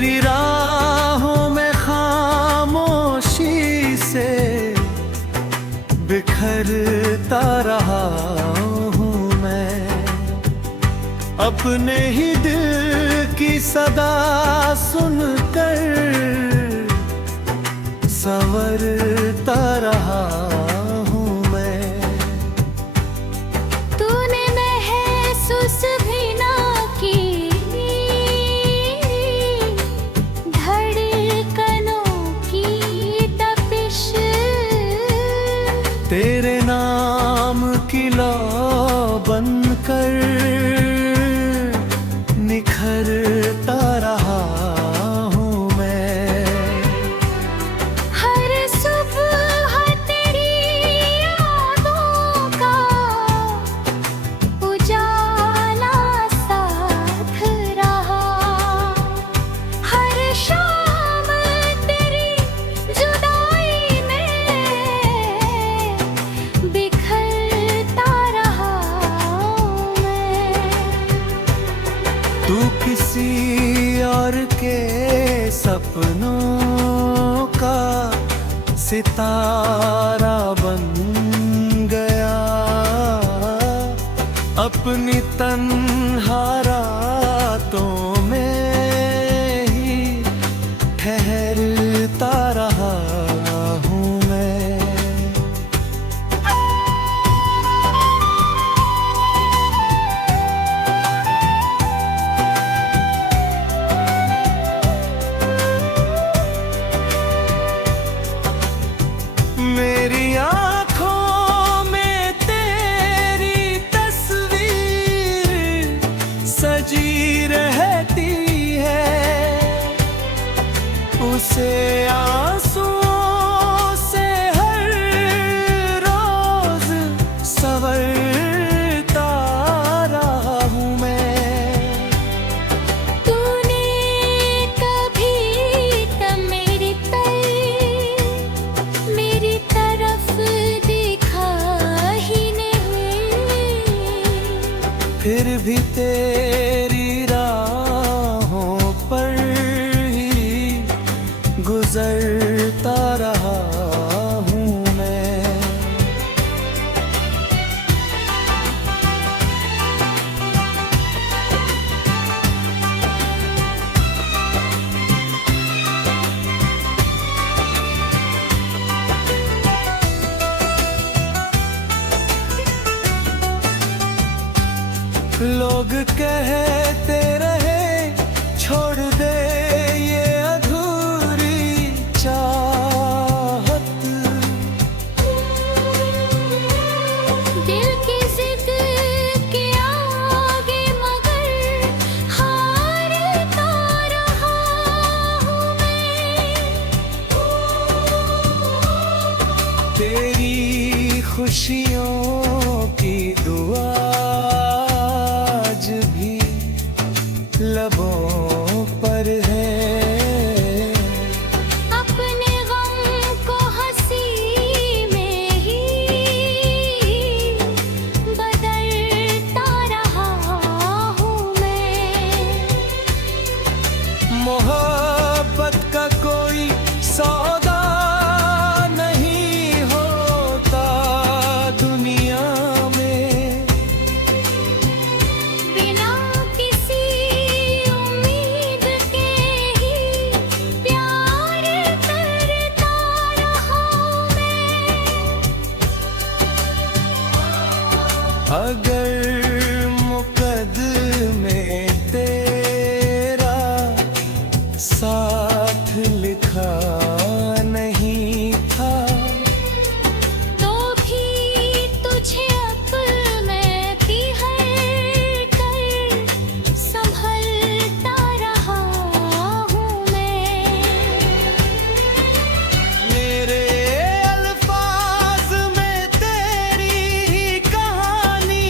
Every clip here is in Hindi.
तेरी राहों में खामोशी से बिखरता रहा हूँ मैं। अपने ही दिल की सदा सुनकर संवरता रहा हूँ मैं। तूने महसूस भी ना की धड़कनों की तपिश। तेरे नाम की लौ बनकर निखरता रहा हूँ मैं। हर सुबह तेरी यादों का उजाला साथ रहा। हर शाम तेरी जुदाई में बिखरता रहा मैं। तू किसी और के सपनों का सितारा बन गया। अपनी तन्हा रातों में ही ठहरता रहा हूँ मैं। मेरी आँखों में तेरी तस्वीर सजी रहती है। उसे आंसुओं से हर रोज संवरता रहा हूँ मैं। तूने कभी मेरी तरफ देखा ही नहीं। फिर भी तेरी राहों पर ही गुजरता रहा हूँ मैं। लोग कहते रहे छोड़ दे ये अधूरी चाहत। दिल की जिद के आगे मगर हारता रहा हूँ मैं। तेरी खुशियों की दुआ आज भी लबों पर है। अपने गम को हंसी में ही बदलता रहा हूँ मैं। मोहब्बत का कोई सौदा नहीं होता दुनिया में। बिना किसी उम्मीद के ही प्यार करता रहा मैं। अगर मुकद्दमे तेरा साथ लिखा नहीं था तो भी तुझे अपनाती हर कर संभलता रहा हूँ मैं। मेरे अल्फाज में तेरी ही कहानी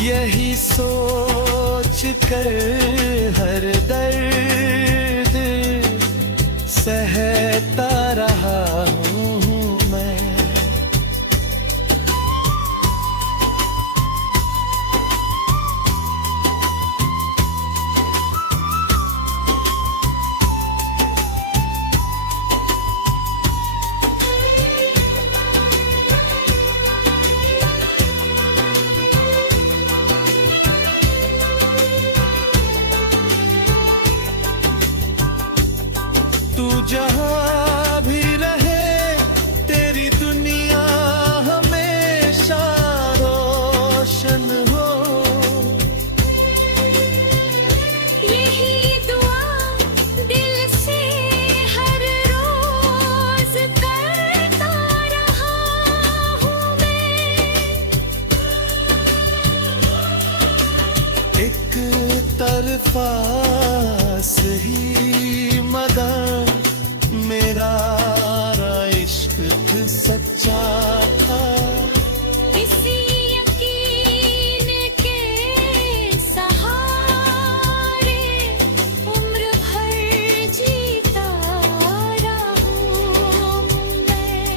यही सोच कर हर दर्द सहता रहा हूँ मैं। तू जहाँ भी रहे तेरी दुनिया हमेशा रोशन हो। यही दुआ दिल से हर रोज करता रहा हूँ मैं। एक तरफा सही मगर मेरा इश्क सच्चा था। इसी यकीन के सहारे उम्र भर जीता रहूं मैं।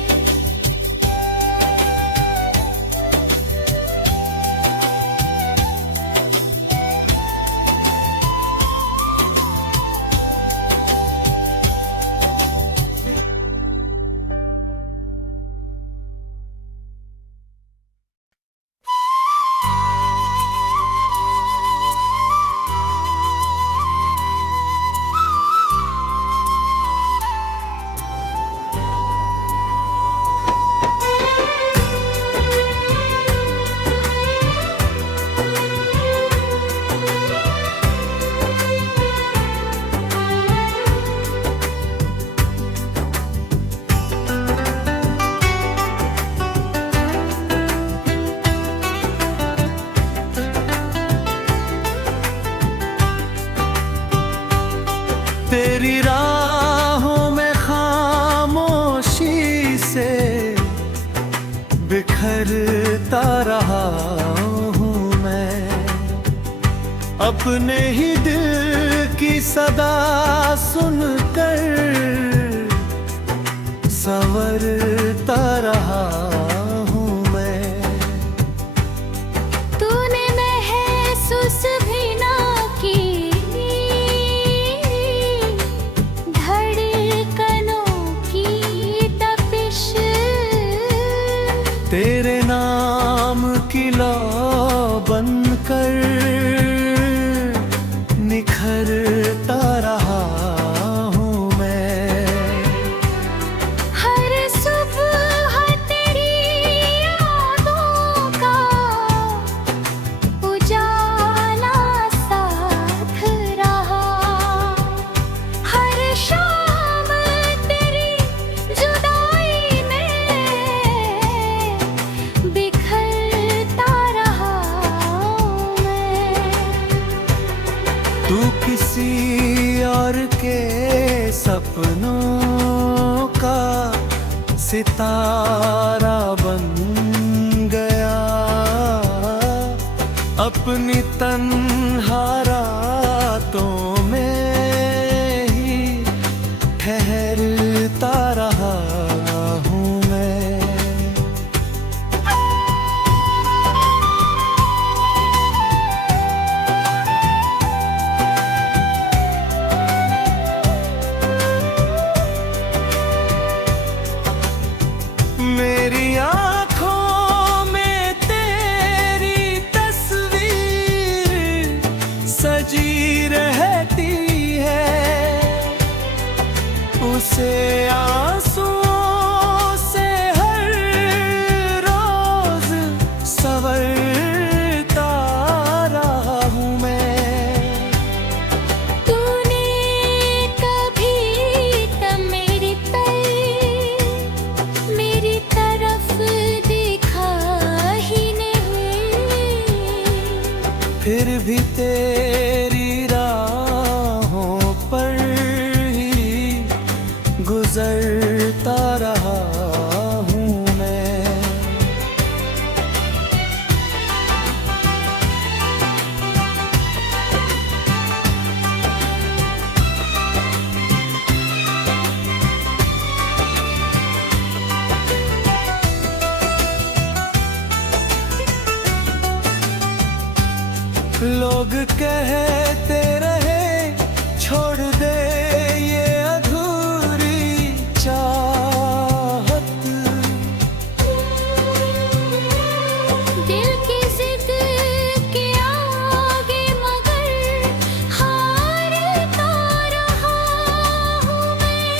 तेरी राहों में खामोशी से बिखरता रहा हूँ मैं। अपने ही दिल की सदा सुनकर संवरता रहा हूँ मैं। तूने महसूस भी ना की धड़कनों की तपिश। तेरे नाम की लौ बनकर निखरता रहा हूँ मैं। हर सुबह तेरी यादों का उजाला साथ रहा। हर शाम तेरी जुदाई में बिखरता रहा मैं। तू किसी और के सपनों का सितारा बन गया। अपनी तन्हा रातों में ही ठहरता रहा हूँ मैं। मेरी आँखों में तेरी तस्वीर सजी रहती है। उसे आंसुओं से हर रोज संवरता रहा हूँ मैं। तूने कभी तब मेरी तरफ देखा ही नहीं। फिर भी तेरी राहों पर ही गुजरता रहा हूँ मैं। लोग कहते रहे छोड़ दे ये अधूरी चाहत। दिल की जिद के आगे मगर हारता रहा हूँ मैं।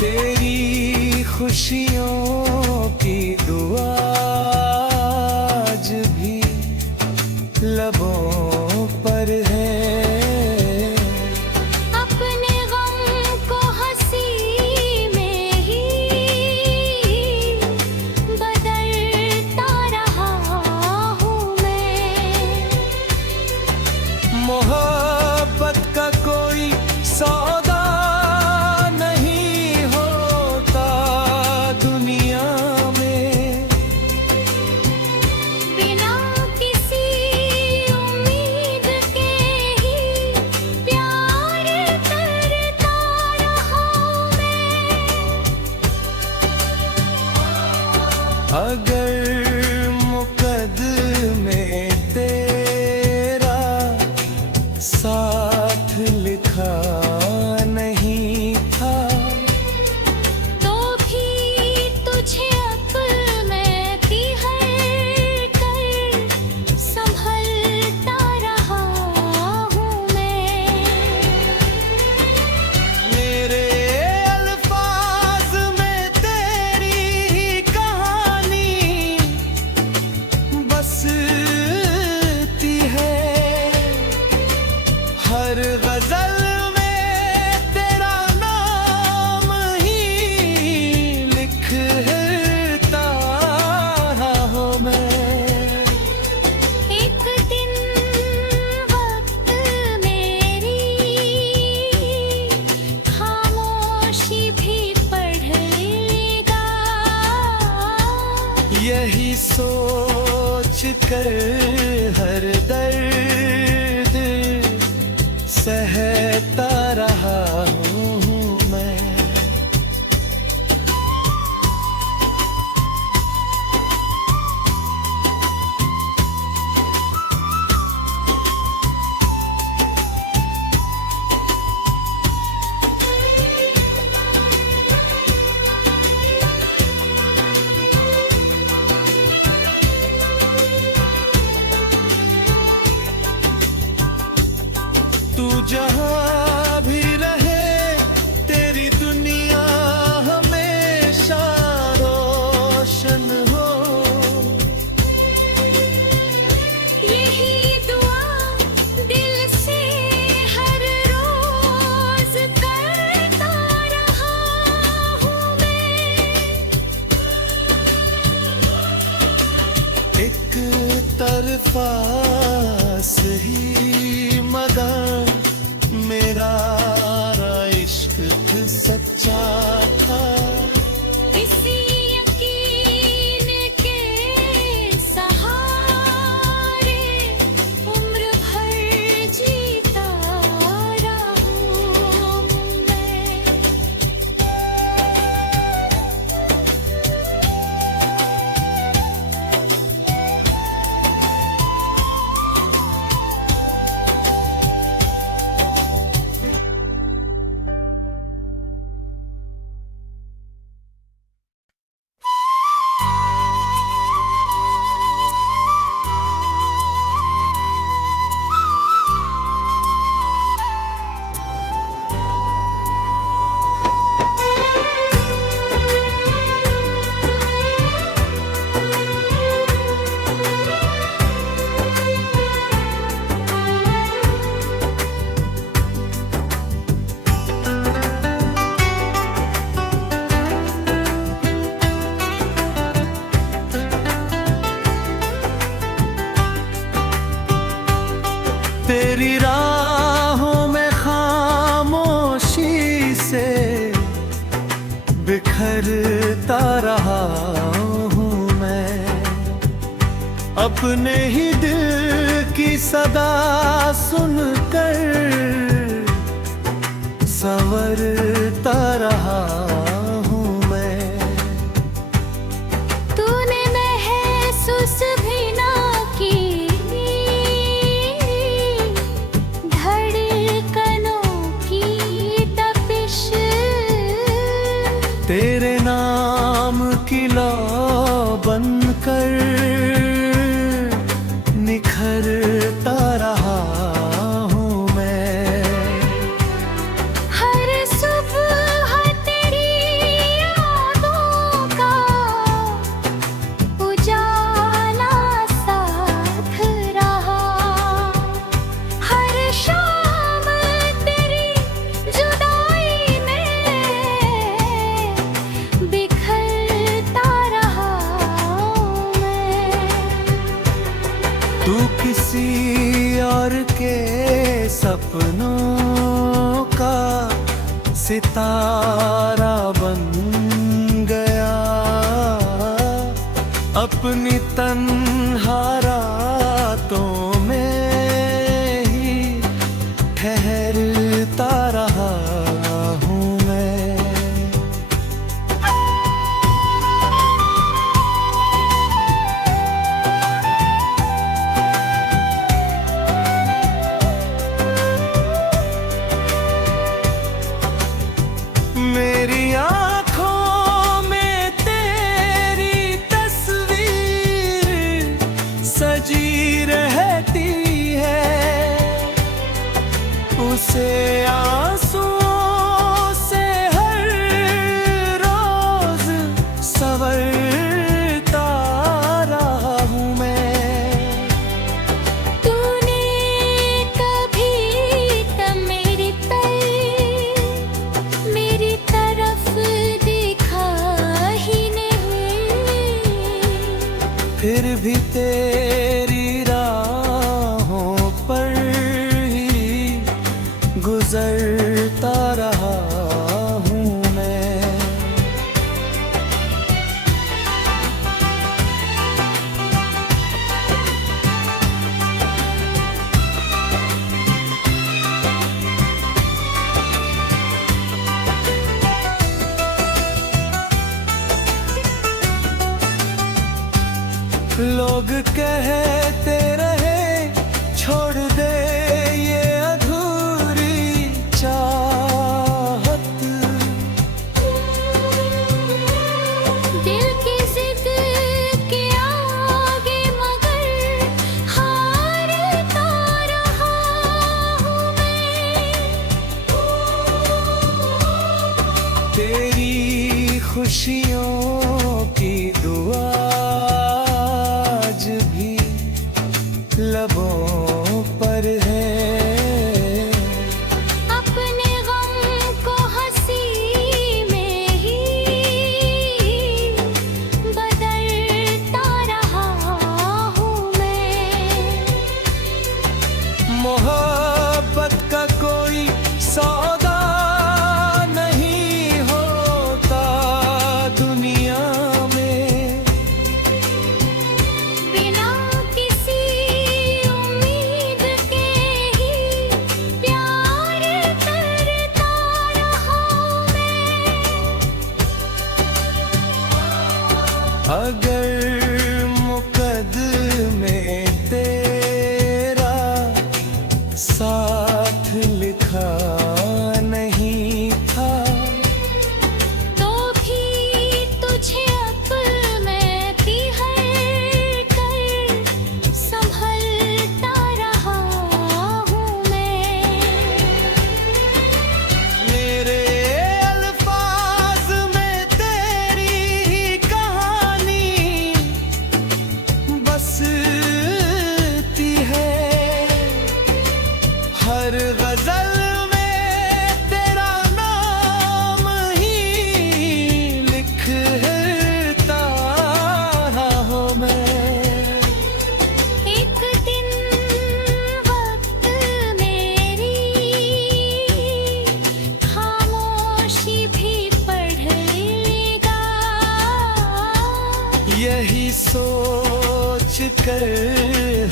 तेरी खुशियों की दुआ आज भी लबों पर है। अपने गम को हंसी में ही बदलता रहा हूँ मैं। मोहब्बत का कोई सौदा नहीं होता दुनिया में। बिना किसी उम्मीद के ही प्यार करता रहा मैं। अगर मुकद्दमे तेरा साथ लिखा नहीं था तो भी तुझे अपने में भी हर कर संभलता रहा हूँ मैं। मेरे अल्फाज में तेरी ही कहानी बसती है। हर गजल में तेरा नाम ही लिखता हूँ मैं। एक दिन वक्त मेरी खामोशी भी पढ़ लेगा। यही सोच कर हर दर्द सहता रहा हूँ मैं। तू जहाँ भी रहे तेरी दुनिया हमेशा रोशन हो। यही दुआ दिल से हर रोज करता रहा हूँ मैं। एक तरफा सही मगर मेरा इश्क सच्चा था। इसी यकीन के सहारे उम्र भर जीता रहूं मैं। तेरी राहों में खामोशी से बिखरता रहा हूँ मैं। अपने ही दिल की सदा सुनकर संवरता रहा हूँ मैं। तूने महसूस भी लौ बनकर निखरता रहा हूँ मैं। हर सुबह तेरी यादों का उजाला साथ रहा, हर शाम तेरी जुदाई में बिखरता रहा मैं। तू किसी और के सपनों का सितारा बन गया, अपनी तन्हा रातों में ही ठहरता रहा हूँ मैं। मेरी आँखों में तेरी तस्वीर सजी रहती है, उसे आंसुओं से हर रोज संवरता रहा हूँ मैं। तूने कभी तब मेरी तरफ देखा ही नहीं, फिर भी तेरी राहों पर ही गुजरता रहा हूँ मैं। लोग कहते रहे छोड़ दे ये अधूरी चाहत, दिल की जिद के आगे मगर हारता रहा हूँ मैं। तेरी खुशियों की दुआ आज भी लबों पर है, अपने गम को हंसी में ही बदलता रहा हूँ मैं। मोहब्बत का कोई सौदा नहीं होता दुनिया में, बिना किसी उम्मीद के ही प्यार करता रहा मैं। अगर मुकद्दमे तेरा साथ लिखा नहीं था, तो भी तुझे अपनती हर कर संभलता रहा हूँ मैं। मेरे अल्फाज में तेरी ही कहानी बसती है, हर गजल में तेरा नाम ही लिखता रहा हूँ मैं। एक दिन वक्त मेरी खामोशी भी पढ़ लेगा, यही सोच कर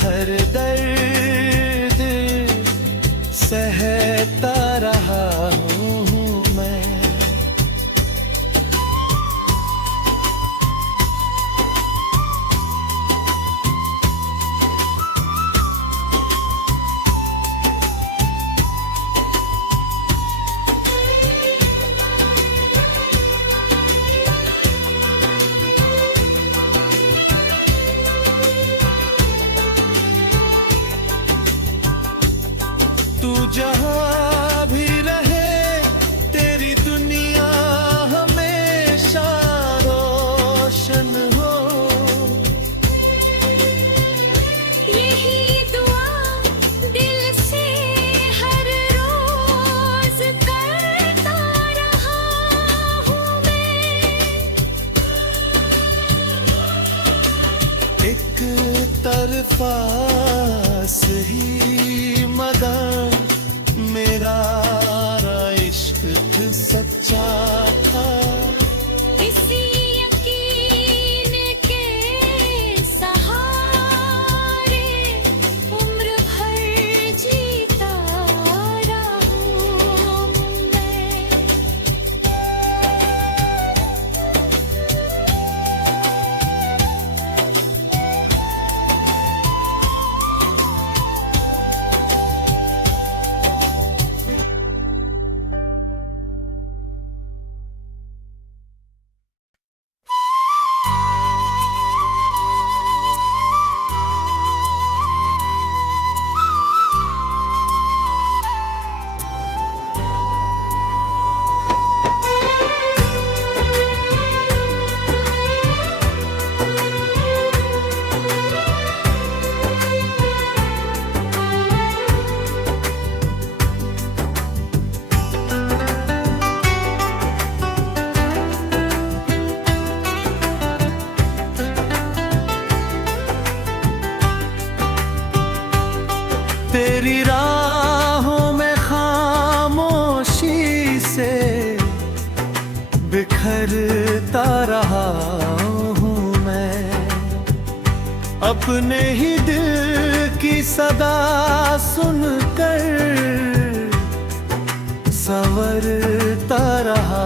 हर दर्द सहता रहा हूँ मैं। एक तरफा सही मगर मेरा इश्क सच्चा था। इसी यकीन के सहारे उम्र भर जीता रहूं मैं। तेरी राहों में खामोशी से बिखरता रहा हूँ मैं। अपने ही दिल की सदा सुनकर संवरता रहा